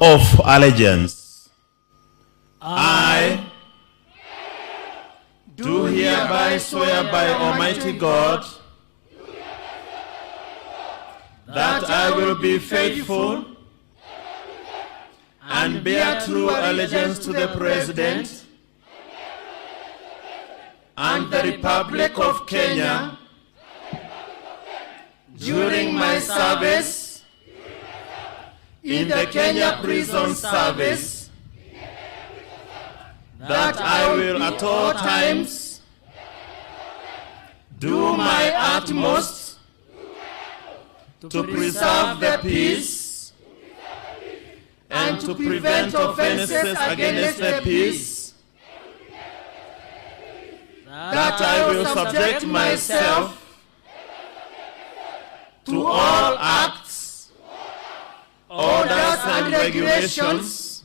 of allegiance. I do hereby swear by Almighty God that I will be faithful and bear true allegiance to the President and the Republic of Kenya during my service in the Kenya Prison Service, that I will at all times do my utmost to preserve the peace and to prevent offenses against the peace, that I will subject myself to all acts, orders and regulations,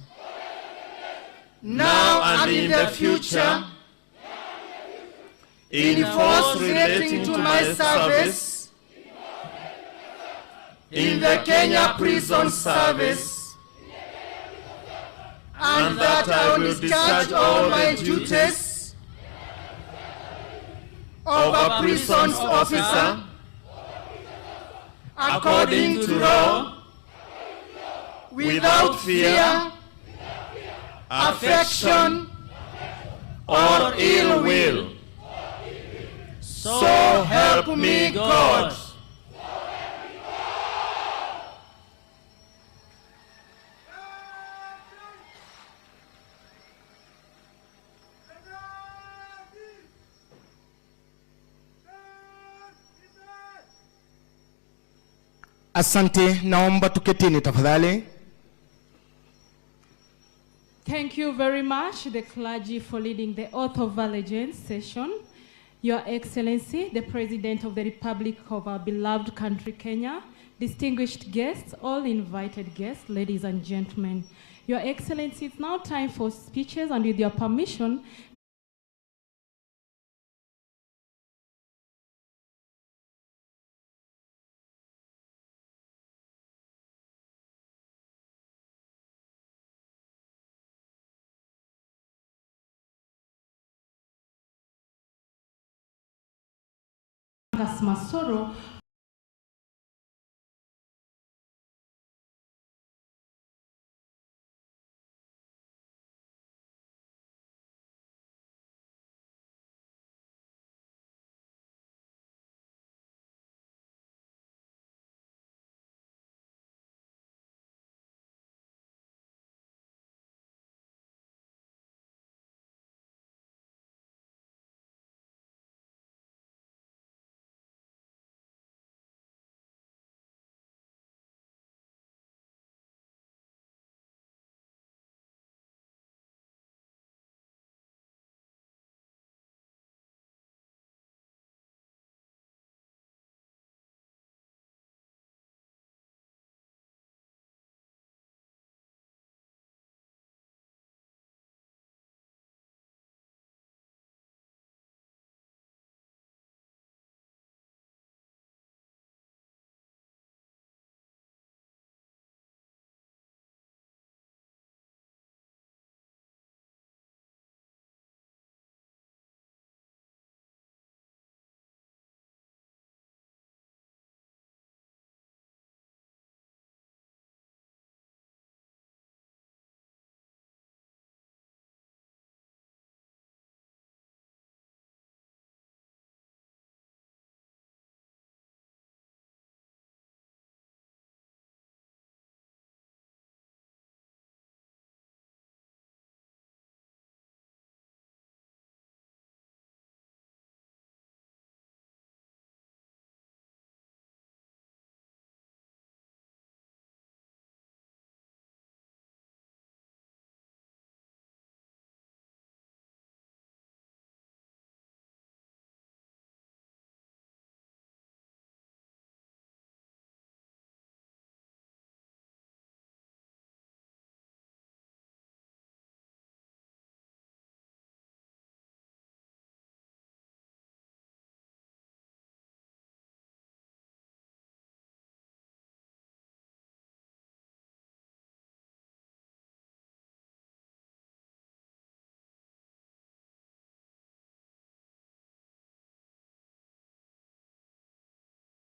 now and in the future, in force relating to my service in the Kenya Prison Service, and that I will discharge all my duties of a prison officer according to law, without fear, affection, or ill will. So help me God. Asante, naomba tuketini tafadhali. Thank you very much, the clergy, for leading the oath of allegiance session. Your Excellency, the President of the Republic of our beloved country, Kenya, distinguished guests, all invited guests, ladies and gentlemen. Your Excellency, it's now time for speeches, and with your permission, Masoro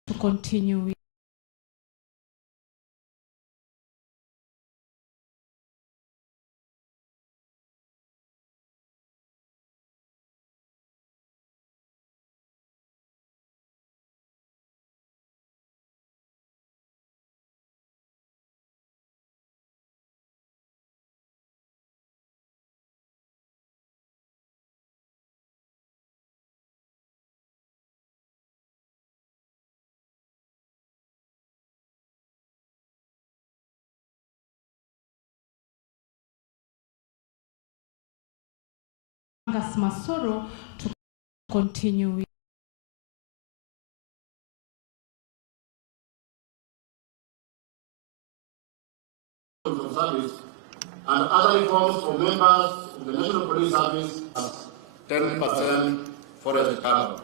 to continue with. Masoro to continue with. Service and other reforms for members of the National Police Service as 10% forest cover.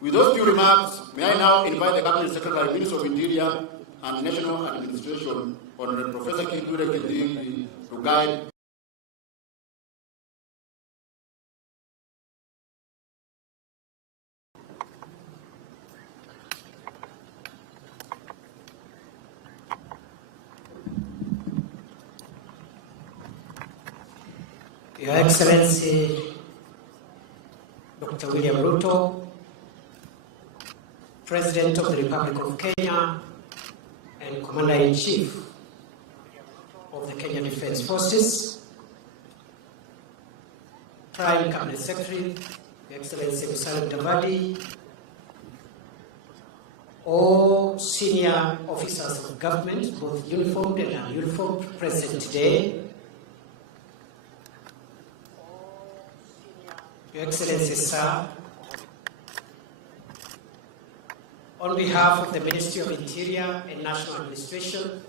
With those few remarks, may I now invite the Cabinet Secretary, Minister of Interior and National Administration, Honorable Professor Kithure Kindiki, to guide. Your Excellency, Dr. William Ruto, President of the Republic of Kenya and Commander-in-Chief of the Kenya Defence Forces, Prime Cabinet Secretary, Your Excellency Musalia Mudavadi, all senior officers of government, both uniformed and non-uniformed, present today, Your Excellency, sir, on behalf of the Ministry of Interior and National Administration,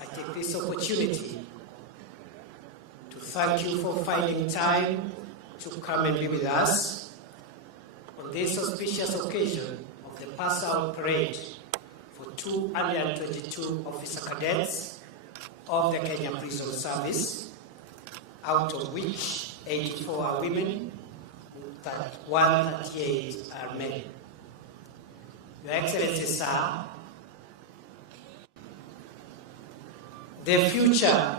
I take this opportunity to thank you for finding time to come and be with us on this auspicious occasion of the Passout parade for 222 officer cadets of the Kenya Prison Service, out of which 84 are women, 138 are men. Your Excellency, sir, the future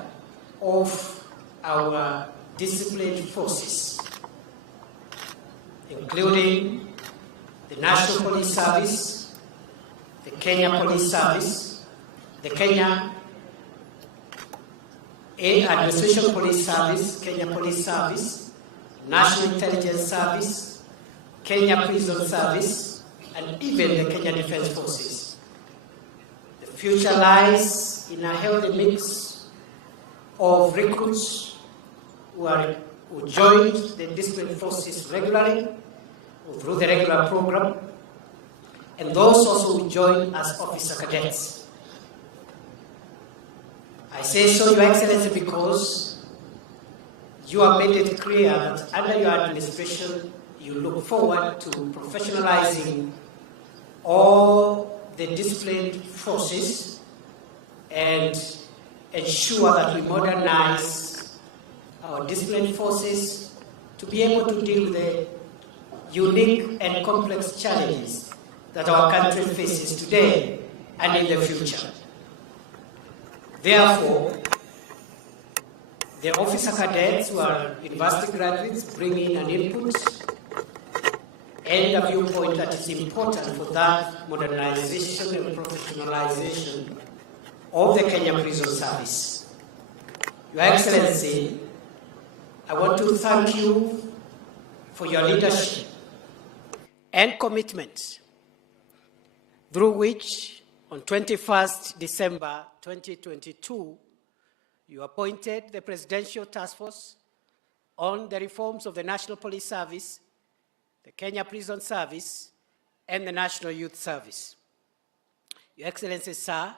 of our disciplined forces, including the National Police Service, the Kenya Police Service, the Kenya Administration Police Service, Kenya Police Service, National Intelligence Service, Kenya Prison Service, and even the Kenya Defence Forces. The future lies in a healthy mix of recruits who joined the disciplined forces regularly or through the regular program, and those also who join as officer cadets. I say so, Your Excellency, because you have made it clear that under your administration, you look forward to professionalizing all the disciplined forces and ensure that we modernize our disciplined forces to be able to deal with the unique and complex challenges that our country faces today and in the future. Therefore, the officer cadets who are university graduates bring in an input and a viewpoint that is important for that modernization and professionalization of the Kenya Prison Service. Your Excellency, I want to thank you for your leadership and commitment, through which on 21st December 2022, you appointed the Presidential Task Force on the reforms of the National Police Service, the Kenya Prison Service, and the National Youth Service. Your Excellency, sir,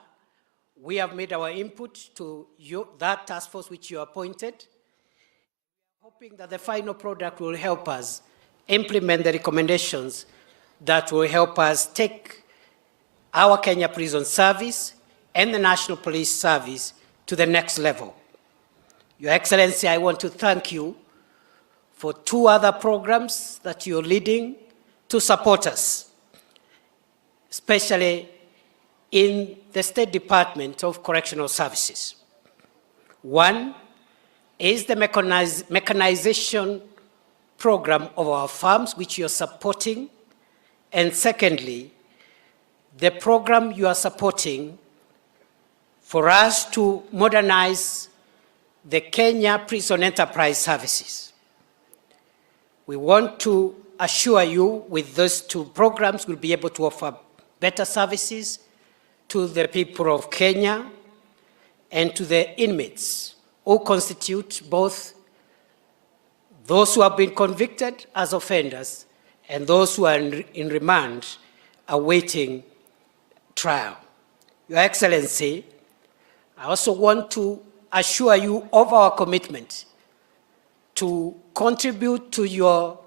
we have made our input to that task force which you appointed, hoping that the final product will help us implement the recommendations that will help us take our Kenya Prison Service and the National Police Service to the next level. Your Excellency, I want to thank you for two other programs that you're leading to support us, especially in the State Department of Correctional Services. One is the mechanization program of our farms, which you're supporting. And secondly, the program you are supporting for us to modernize the Kenya Prison Enterprise Services. We want to assure you with those two programs we'll be able to offer better services to the people of Kenya and to the inmates who constitute both those who have been convicted as offenders and those who are in remand awaiting trial. Your Excellency, I also want to assure you of our commitment to contribute to your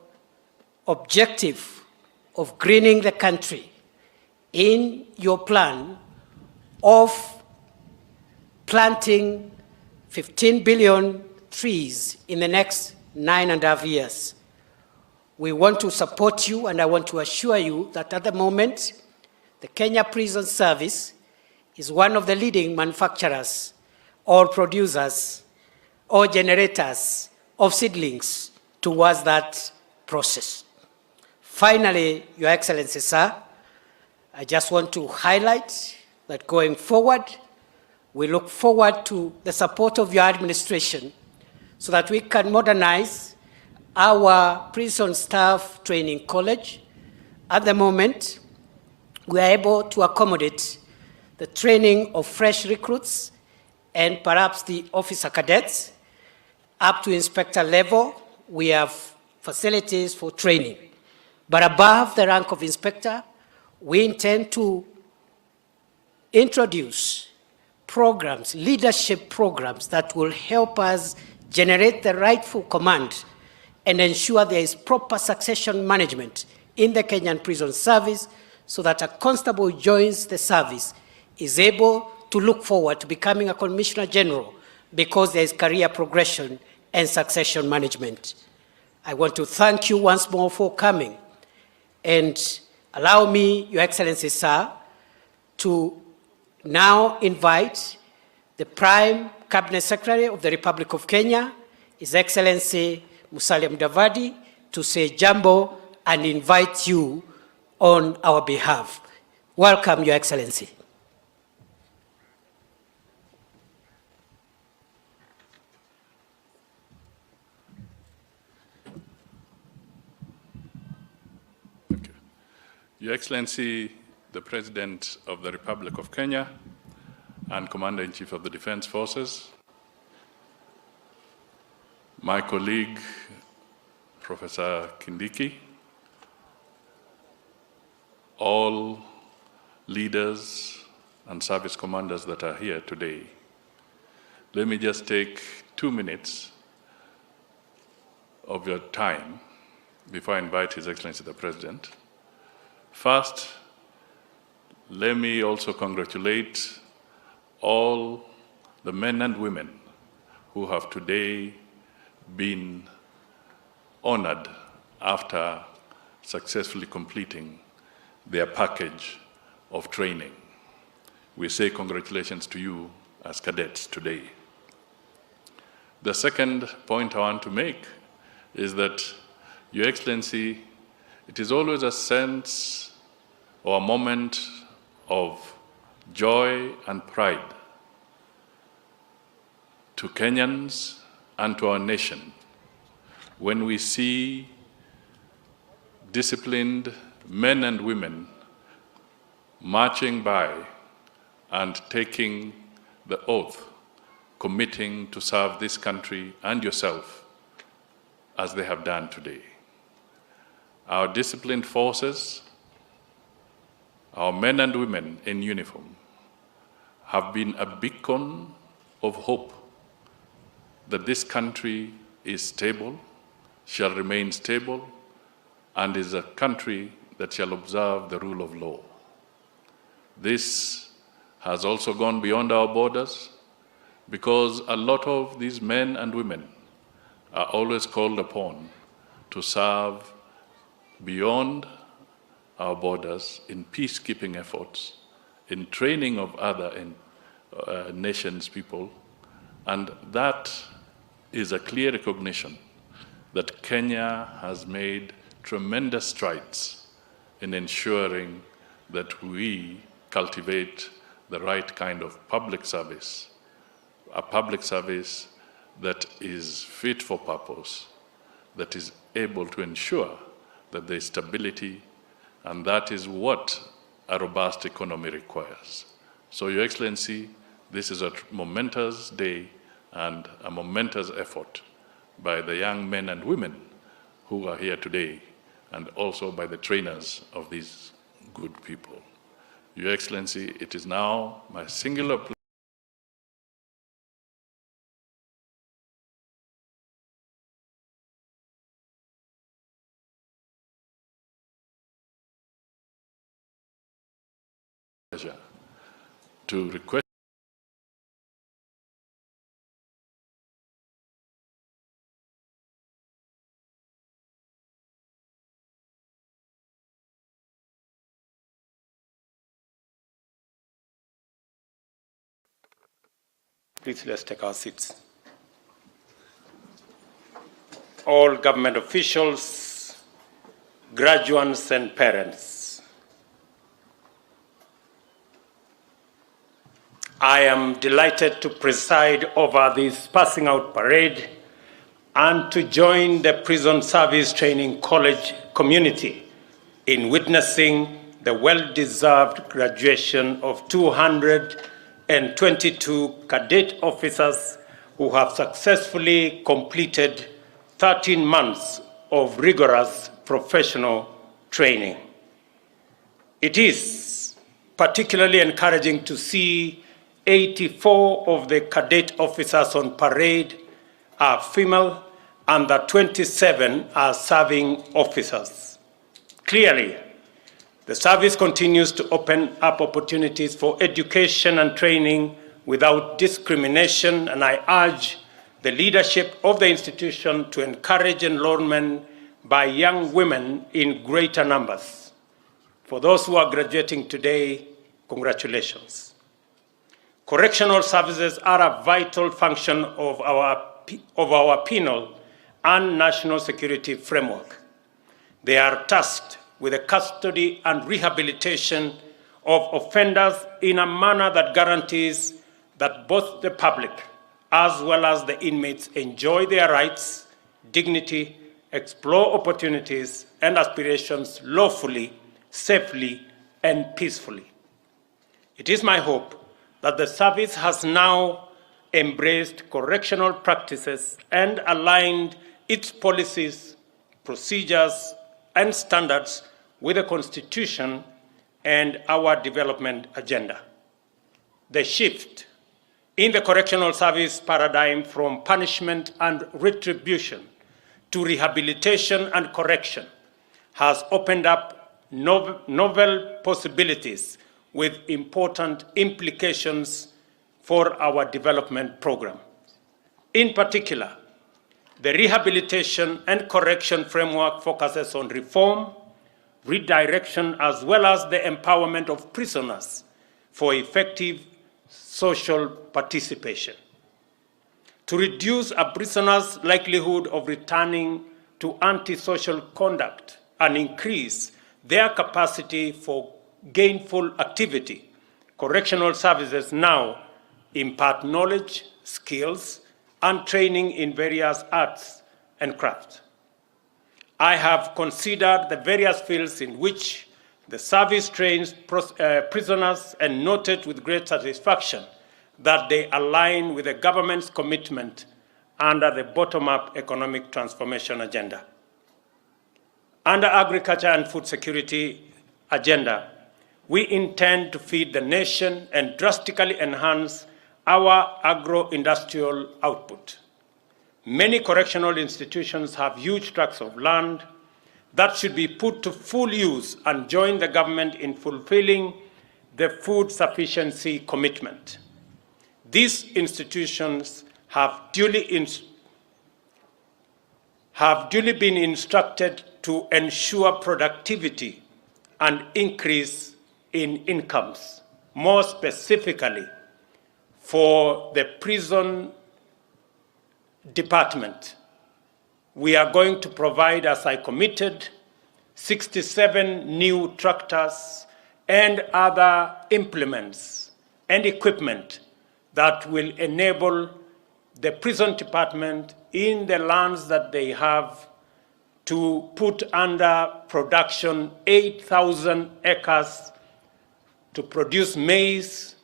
objective of greening the country in your plan of planting 15 billion trees in the next 9.5 years. We want to support you, and I want to assure you that at the moment, the Kenya Prison Service is one of the leading manufacturers or producers or generators of seedlings towards that process. Finally, Your Excellency, sir, I just want to highlight that going forward, we look forward to the support of your administration so that we can modernize our prison staff training college. At the moment, we are able to accommodate the training of fresh recruits and perhaps the officer cadets. Up to inspector level, we have facilities for training. But above the rank of inspector, we intend to introduce programs, leadership programs that will help us generate the rightful command and ensure there is proper succession management in the Kenyan Prison Service so that a constable who joins the service is able to look forward to becoming a Commissioner General because there is career progression and succession management. I want to thank you once more for coming, and allow me, Your Excellency, sir, to now invite the Prime Cabinet Secretary of the Republic of Kenya, His Excellency Musalia Mudavadi, to say jambo and invite you on our behalf. Welcome, Your Excellency. Your Excellency, the President of the Republic of Kenya and Commander-in-Chief of the Defense Forces, my colleague, Professor Kindiki, all leaders and service commanders that are here today, let me just take 2 minutes of your time before I invite His Excellency the President. First, let me also congratulate all the men and women who have today been honored after successfully completing their package of training. We say congratulations to you as cadets today. The second point I want to make is that, Your Excellency, it is always a sense or a moment of joy and pride to Kenyans and to our nation when we see disciplined men and women marching by and taking the oath, committing to serve this country and yourself as they have done today. Our disciplined forces, our men and women in uniform, have been a beacon of hope that this country is stable, shall remain stable, and is a country that shall observe the rule of law. This has also gone beyond our borders because a lot of these men and women are always called upon to serve beyond our borders, in peacekeeping efforts, in training of other nations' people, and that is a clear recognition that Kenya has made tremendous strides in ensuring that we cultivate the right kind of public service, a public service that is fit for purpose, that is able to ensure that there is stability, and that is what a robust economy requires. So, Your Excellency, this is a momentous day and a momentous effort by the young men and women who are here today, and also by the trainers of these good people. Your Excellency, it is now my singular pleasure to request Please, let's take our seats. All government officials, graduates, and parents, I am delighted to preside over this passing out parade and to join the Prison Service Training College community in witnessing the well-deserved graduation of 222 cadet officers who have successfully completed 13 months of rigorous professional training. It is particularly encouraging to see 84 of the cadet officers on parade are female and that 27 are serving officers. Clearly, the service continues to open up opportunities for education and training without discrimination, and I urge the leadership of the institution to encourage enrollment by young women in greater numbers. For those who are graduating today, congratulations. Correctional services are a vital function of our penal and national security framework. They are tasked with the custody and rehabilitation of offenders in a manner that guarantees that both the public as well as the inmates enjoy their rights, dignity, explore opportunities and aspirations lawfully, safely, and peacefully. It is my hope that the service has now embraced correctional practices and aligned its policies, procedures, and standards with the Constitution and our development agenda. The shift in the correctional service paradigm from punishment and retribution to rehabilitation and correction has opened up novel possibilities with important implications for our development program. In particular, the rehabilitation and correction framework focuses on reform, redirection, as well as the empowerment of prisoners for effective social participation. To reduce a prisoner's likelihood of returning to antisocial conduct and increase their capacity for gainful activity, correctional services now impart knowledge, skills, and training in various arts and crafts. I have considered the various fields in which the service trains prisoners and noted with great satisfaction that they align with the government's commitment under the bottom-up economic transformation agenda. Under agriculture and food security agenda, we intend to feed the nation and drastically enhance our agro-industrial output. Many correctional institutions have huge tracts of land that should be put to full use and join the government in fulfilling the food sufficiency commitment. These institutions have duly been instructed to ensure productivity an increase in incomes, more specifically for the prison department. We are going to provide, as I committed, 67 new tractors and other implements and equipment that will enable the prison department in the lands that they have to put under production 8,000 acres to produce maize,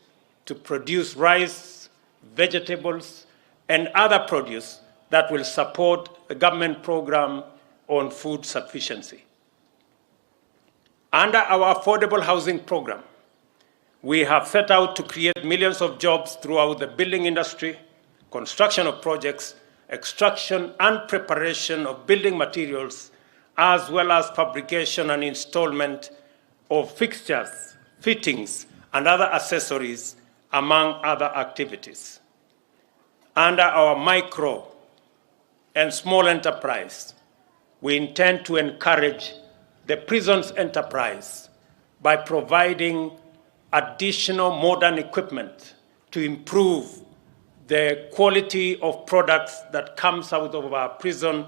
to produce rice, vegetables, and other produce that will support the government program on food sufficiency. Under our affordable housing program, we have set out to create millions of jobs throughout the building industry, construction of projects, extraction and preparation of building materials, as well as fabrication and installation of fixtures, fittings, and other accessories, among other activities. Under our micro and small enterprise, we intend to encourage the prison's enterprise by providing additional modern equipment to improve the quality of products that comes out of our prison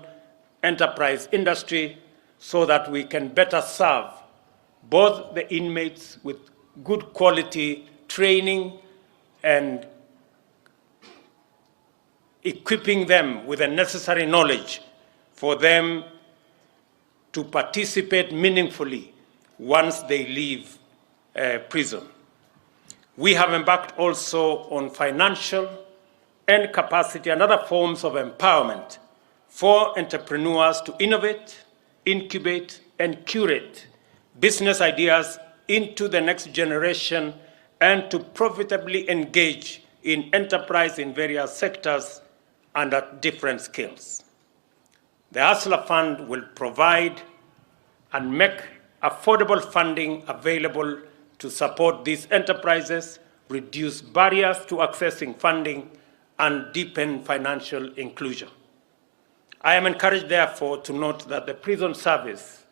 enterprise industry so that we can better serve both the inmates with good quality training and equipping them with the necessary knowledge for them to participate meaningfully once they leave prison. We have embarked also on financial and capacity and other forms of empowerment for entrepreneurs to innovate, incubate, and curate business ideas into the next generation and to profitably engage in enterprise in various sectors and at different scales. The Hustler Fund will provide and make affordable funding available to support these enterprises, reduce barriers to accessing funding, and deepen financial inclusion. I am encouraged, therefore, to note that the prison service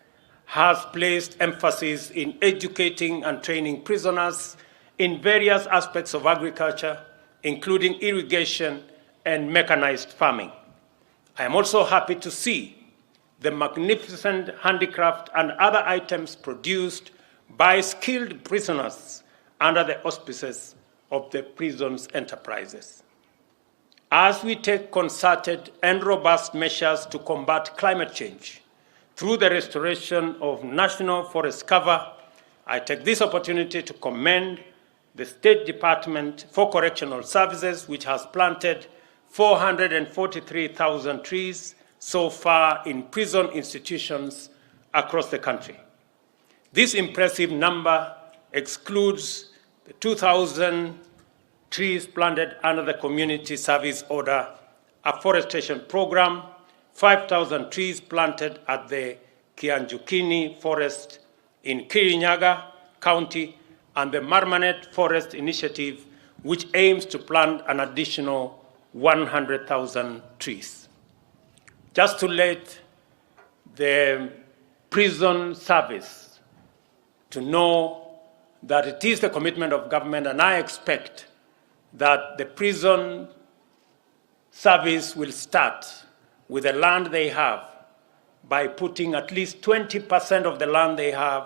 has placed emphasis in educating and training prisoners in various aspects of agriculture, including irrigation and mechanized farming. I am also happy to see the magnificent handicraft and other items produced by skilled prisoners under the auspices of the prison's enterprises. As we take concerted and robust measures to combat climate change through the restoration of national forest cover, I take this opportunity to commend the State Department for Correctional Services, which has planted 443,000 trees so far in prison institutions across the country. This impressive number excludes the 2,000 trees planted under the Community Service Order Afforestation Program, 5,000 trees planted at the Kianjukini Forest in Kirinyaga County, and the Marmanet Forest Initiative, which aims to plant an additional 100,000 trees. Just to let the prison service to know that it is the commitment of government, and I expect that the prison service will start with the land they have by putting at least 20% of the land they have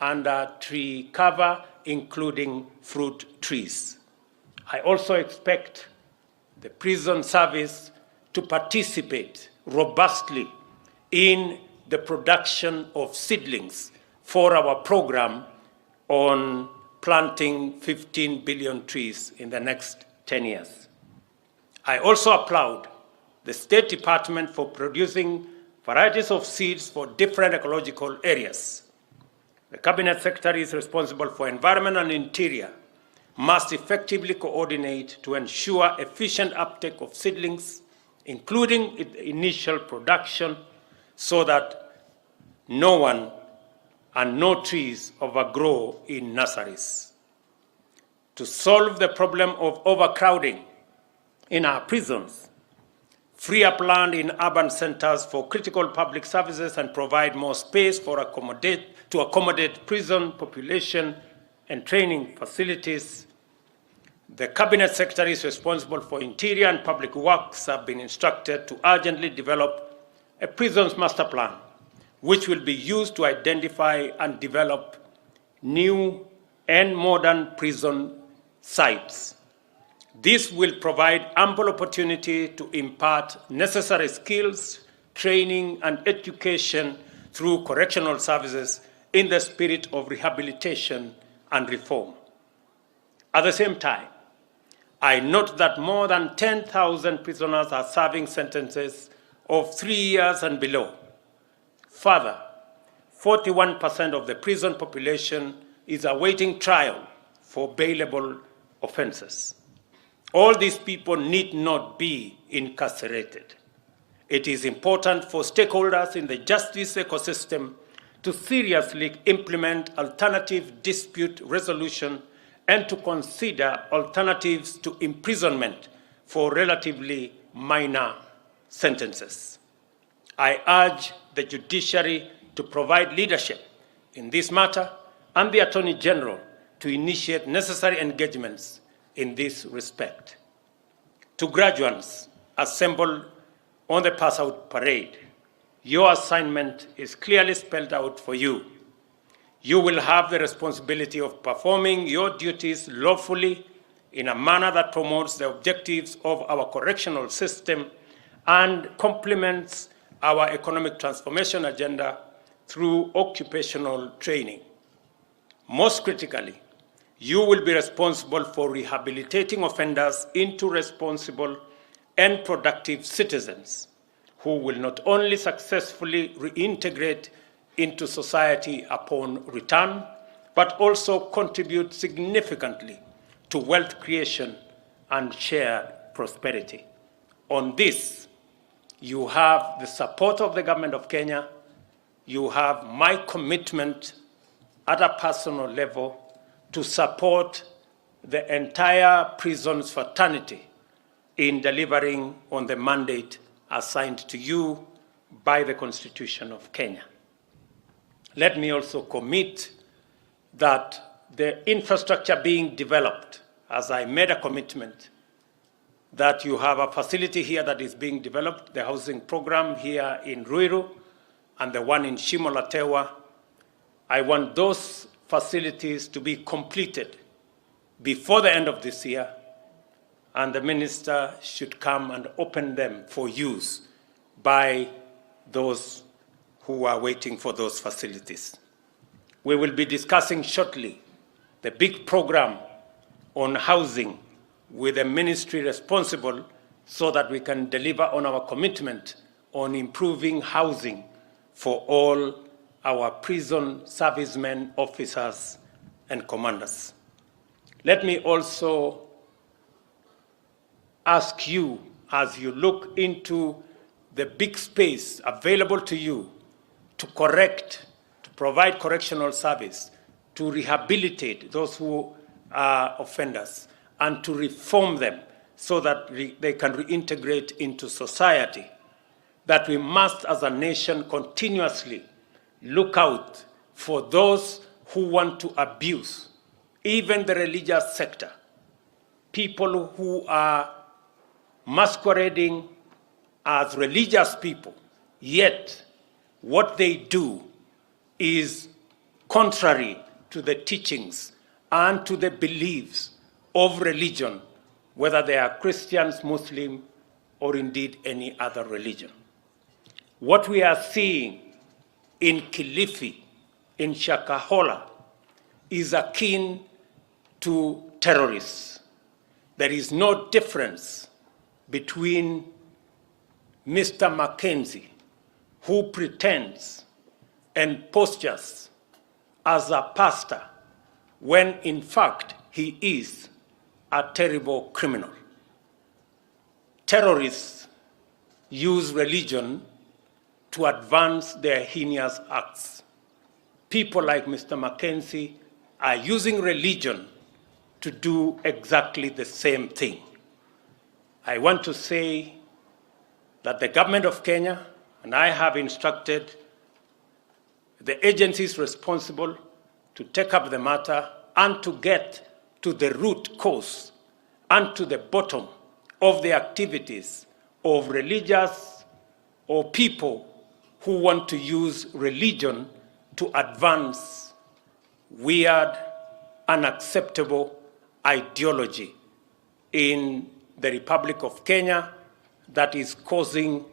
under tree cover, including fruit trees. I also expect the prison service to participate robustly in the production of seedlings for our program on planting 15 billion trees in the next 10 years. I also applaud the State Department for producing varieties of seeds for different ecological areas. The Cabinet Secretary is responsible for Environment and Interior, must effectively coordinate to ensure efficient uptake of seedlings, including initial production, so that no one and no trees overgrow in nurseries. To solve the problem of overcrowding in our prisons, free up land in urban centers for critical public services, and provide more space for to accommodate prison population and training facilities. The Cabinet Secretaries responsible for Interior and Public Works have been instructed to urgently develop a prisons master plan, which will be used to identify and develop new and modern prison sites. This will provide ample opportunity to impart necessary skills, training, and education through correctional services in the spirit of rehabilitation and reform. At the same time, I note that more than 10,000 prisoners are serving sentences of 3 years and below. Further, 41% of the prison population is awaiting trial for bailable offenses. All these people need not be incarcerated. It is important for stakeholders in the justice ecosystem to seriously implement alternative dispute resolution and to consider alternatives to imprisonment for relatively minor sentences. I urge the judiciary to provide leadership in this matter and the Attorney General to initiate necessary engagements in this respect. To graduates assembled on the Passout parade, your assignment is clearly spelled out for you. You will have the responsibility of performing your duties lawfully in a manner that promotes the objectives of our correctional system and complements our economic transformation agenda through occupational training. Most critically, you will be responsible for rehabilitating offenders into responsible and productive citizens who will not only successfully reintegrate into society upon return, but also contribute significantly to wealth creation and shared prosperity. On this, you have the support of the government of Kenya. You have my commitment at a personal level to support the entire prisons fraternity in delivering on the mandate assigned to you by the Constitution of Kenya. Let me also commit that the infrastructure being developed, as I made a commitment, that you have a facility here that is being developed, the housing program here in Ruiru and the one in Shimolatewa. I want those facilities to be completed before the end of this year, and the minister should come and open them for use by those who are waiting for those facilities. We will be discussing shortly the big program on housing with the ministry responsible so that we can deliver on our commitment on improving housing for all our prison servicemen, officers, and commanders. Let me also ask you, as you look into the big space available to you to correct, to provide correctional service, to rehabilitate those who are offenders, and to reform them so that they can reintegrate into society, that we must, as a nation, continuously look out for those who want to abuse, even the religious sector, people who are masquerading as religious people, yet what they do is contrary to the teachings and to the beliefs of religion, whether they are Christians, Muslim, or indeed any other religion. What we are seeing in Kilifi, in Shakahola, is akin to terrorists. There is no difference between Mr. Mackenzie, who pretends and postures as a pastor, when in fact he is a terrible criminal. Terrorists use religion to advance their heinous acts. People like Mr. Mackenzie are using religion to do exactly the same thing. I want to say that the government of Kenya, and I have instructed the agencies responsible to take up the matter and to get to the root cause and to the bottom of the activities of religious or people who want to use religion to advance weird, unacceptable ideology in the Republic of Kenya that is causing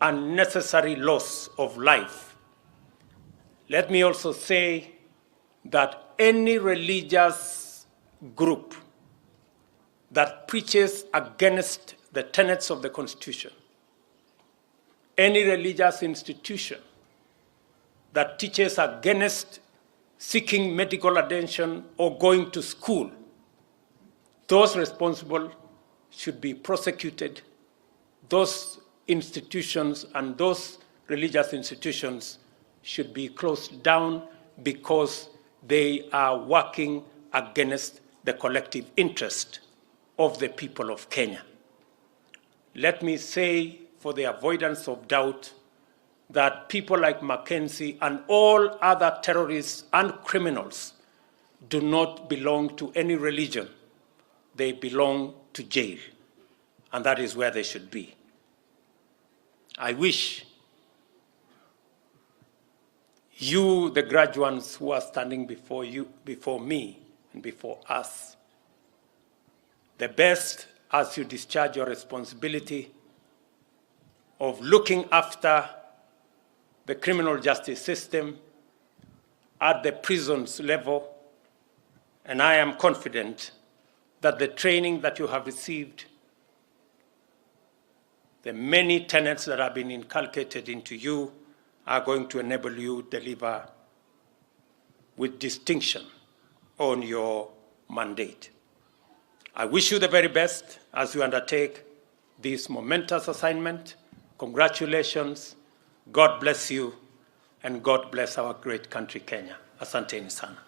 unnecessary loss of life. Let me also say that any religious group that preaches against the tenets of the Constitution, any religious institution that teaches against seeking medical attention or going to school, those responsible should be prosecuted. Those institutions and those religious institutions should be closed down because they are working against the collective interest of the people of Kenya. Let me say, for the avoidance of doubt, that people like Mackenzie and all other terrorists and criminals do not belong to any religion. They belong to jail, and that is where they should be. I wish you, the graduates who are standing before you, before me, and before us, the best as you discharge your responsibility of looking after the criminal justice system at the prisons level. And I am confident that the training that you have received, the many tenets that have been inculcated into you, are going to enable you to deliver with distinction on your mandate. I wish you the very best as you undertake this momentous assignment. Congratulations, God bless you, and God bless our great country, Kenya. Asanteni sana.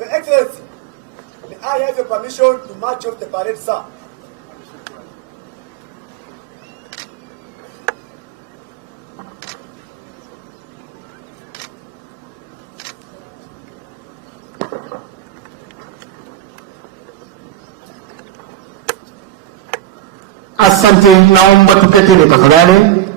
Your Excellency, may I have your permission to march off the parade, sir? Asante, naomba tuketini tafadhali.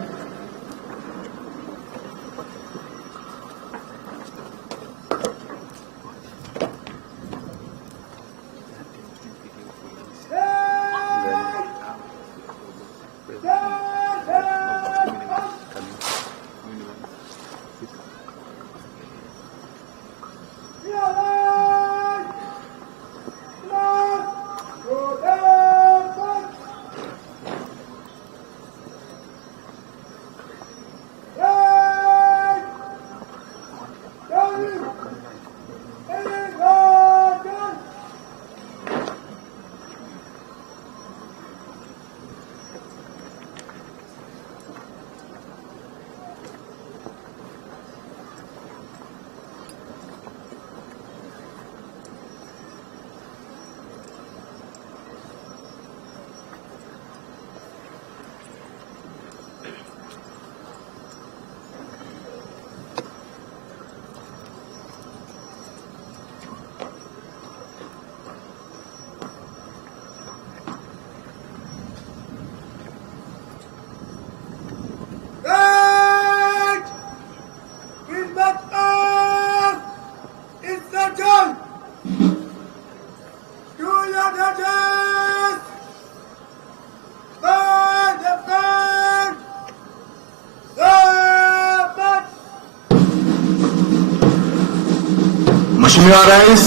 Mheshimiwa Rais,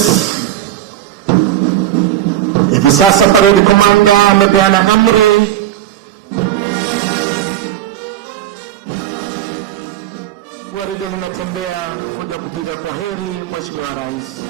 hivi sasa parade commander amepeana amri gwaride linatembea kuja kupiga kwaheri Mheshimiwa Rais.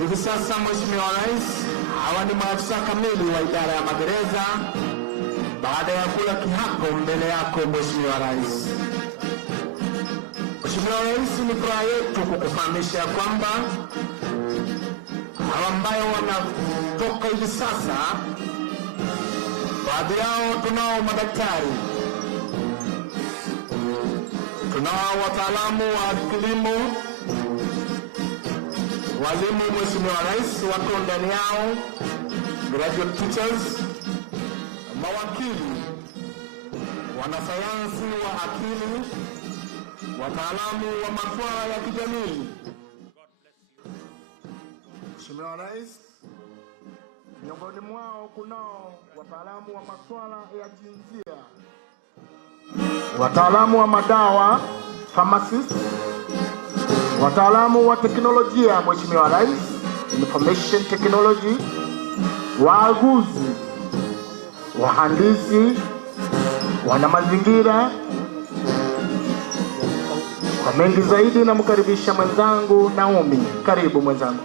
Hivi sasa Mheshimiwa Rais, hawa ni maafisa kamili wa idara ya magereza baada ya kula kiapo mbele yako Mheshimiwa Rais. Mheshimiwa Rais, ni furaha yetu kukufahamisha kwamba hawa ambayo wanatoka hivi sasa, baadhi yao tunao madaktari, tunao wataalamu wa kilimo, walimu Mheshimiwa Rais wako ndani yao, graduate teachers, mawakili, wanasayansi wa akili, wataalamu wa masuala ya kijamii. Mheshimiwa Rais, miongoni mwao kunao wataalamu wa masuala ya jinsia, wataalamu wa madawa, pharmacists, wataalamu wa teknolojia Mheshimiwa Rais, information technology, waaguzi, wahandisi, wana mazingira. Kwa mengi zaidi namkaribisha mwenzangu Naomi. Karibu mwenzangu.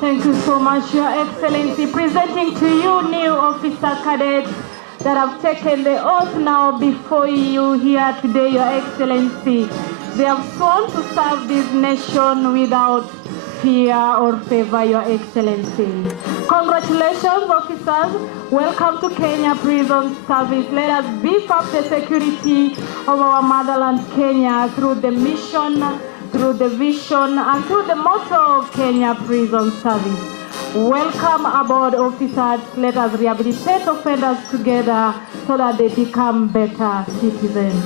Thank you so much, Your Excellency. Presenting to you new officer cadets that have taken the oath now before you here today, Your Excellency. They have sworn to serve this nation without fear or favor, Your Excellency. Congratulations, officers. Welcome to Kenya Prison Service. Let us beef up the security of our motherland, Kenya, through the mission, through the vision, and through the motto of Kenya Prison Service. Welcome aboard, officers. Let us rehabilitate offenders together so that they become better citizens.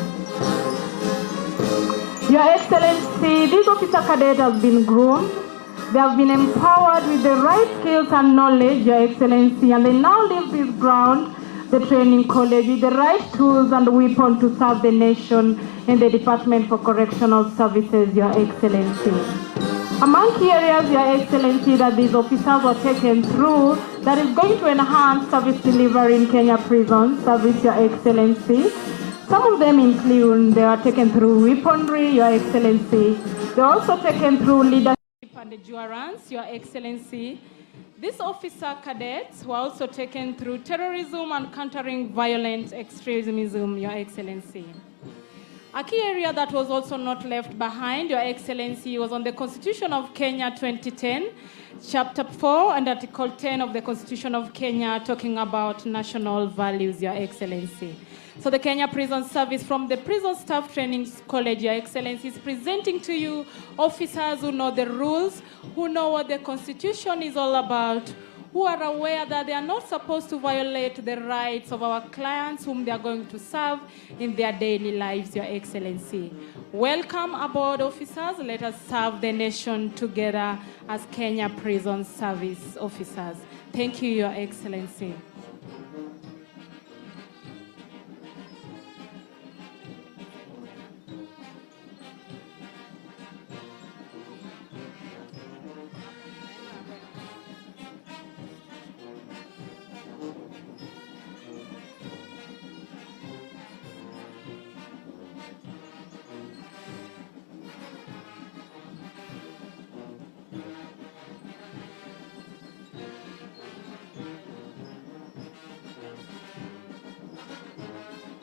Your Excellency, this officer cadet has been groomed. They have been empowered with the right skills and knowledge, Your Excellency, and they now leave this ground, the training college, with the right tools and weapons to serve the nation in the Department for Correctional Services, Your Excellency. Among key areas, Your Excellency, that these officers were taken through that is going to enhance service delivery in Kenya Prison Service, Your Excellency. Some of them include, they are taken through weaponry, Your Excellency. They are also taken through leadership and endurance, Your Excellency. These officer cadets were also taken through terrorism and countering violent extremism, Your Excellency. A key area that was also not left behind, Your Excellency, was on the Constitution of Kenya 2010, Chapter 4 and Article 10 of the Constitution of Kenya, talking about national values, Your Excellency. So the Kenya Prison Service, from the Prison Staff Training College, Your Excellency, is presenting to you officers who know the rules, who know what the Constitution is all about, who are aware that they are not supposed to violate the rights of our clients whom they are going to serve in their daily lives, Your Excellency. Welcome aboard, officers. Let us serve the nation together as Kenya Prison Service officers. Thank you, Your Excellency.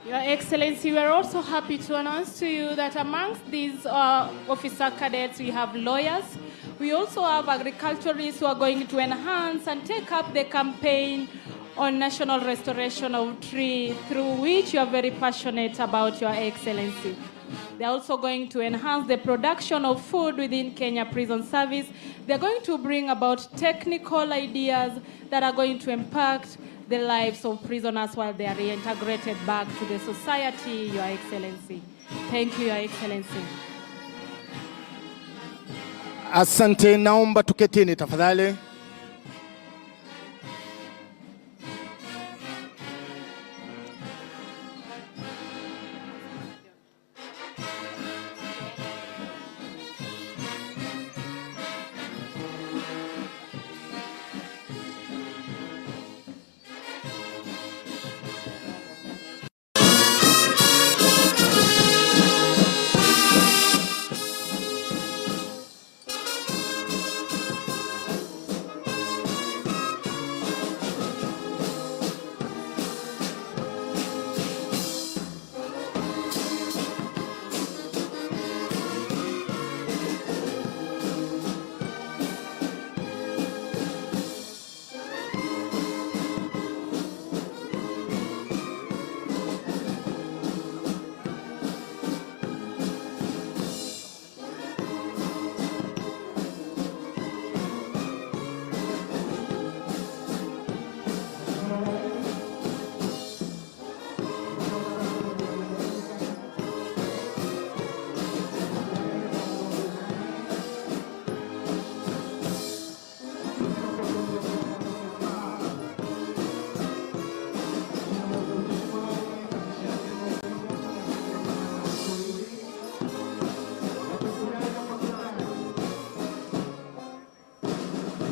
Your Excellency, we are also happy to announce to you that amongst these officer cadets, we have lawyers. We also have agriculturists who are going to enhance and take up the campaign on national restoration of tree, through which you are very passionate about, Your Excellency. They're also going to enhance the production of food within Kenya Prison Service. They're going to bring about technical ideas that are going to impact the lives of prisoners while they are reintegrated back to the society, Your Excellency. Thank you, Your Excellency. Asante, naomba tuketini tafadhali.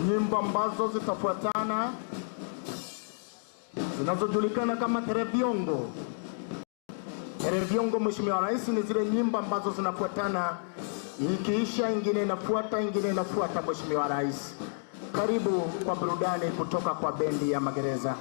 Nyimbo ambazo zitafuatana zinazojulikana kama tereviongo. Tereviongo, Mheshimiwa Rais, ni zile nyimbo ambazo zinafuatana, ikiisha ingine inafuata, ingine inafuata. Mheshimiwa Rais, karibu kwa burudani kutoka kwa bendi ya magereza.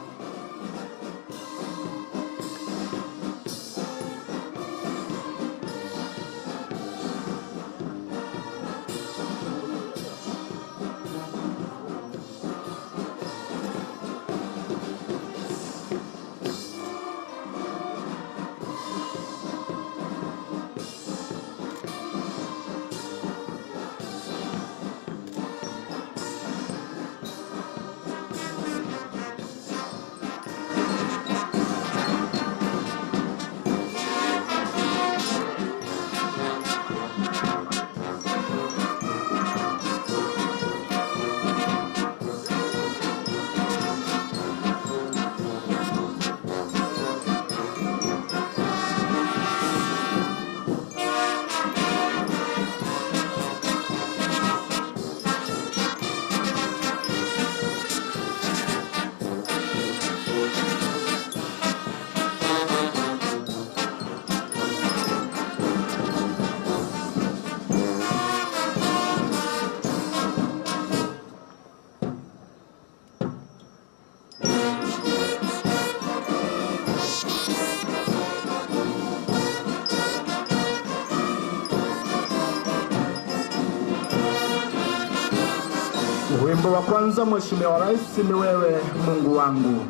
Wimbo wa kwanza, Mheshimiwa Rais, ni wewe Mungu wangu.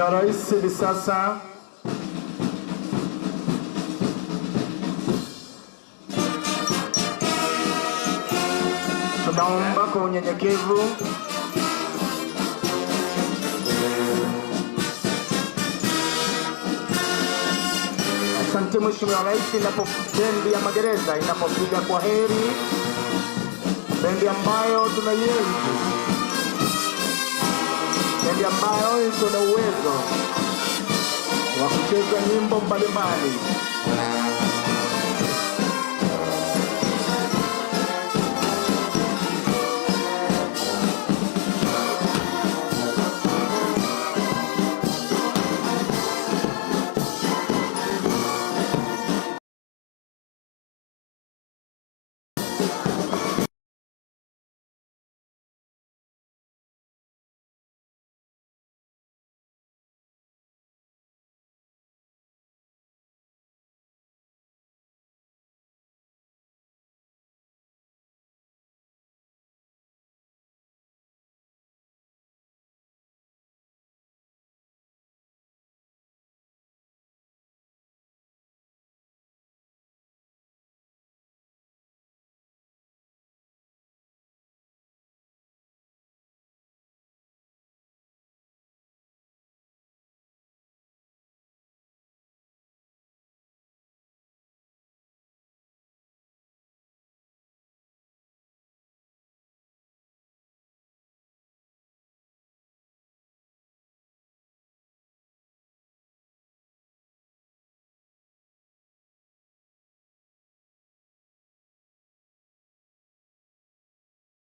Mheshimiwa Rais, hivi sasa tunaomba kwa unyenyekevu asante Mheshimiwa Rais, bendi ya magereza inapopiga kwa heri, bendi ambayo tunaienzi, bendi ambayo iko na uwezo wa kucheza nyimbo mbalimbali.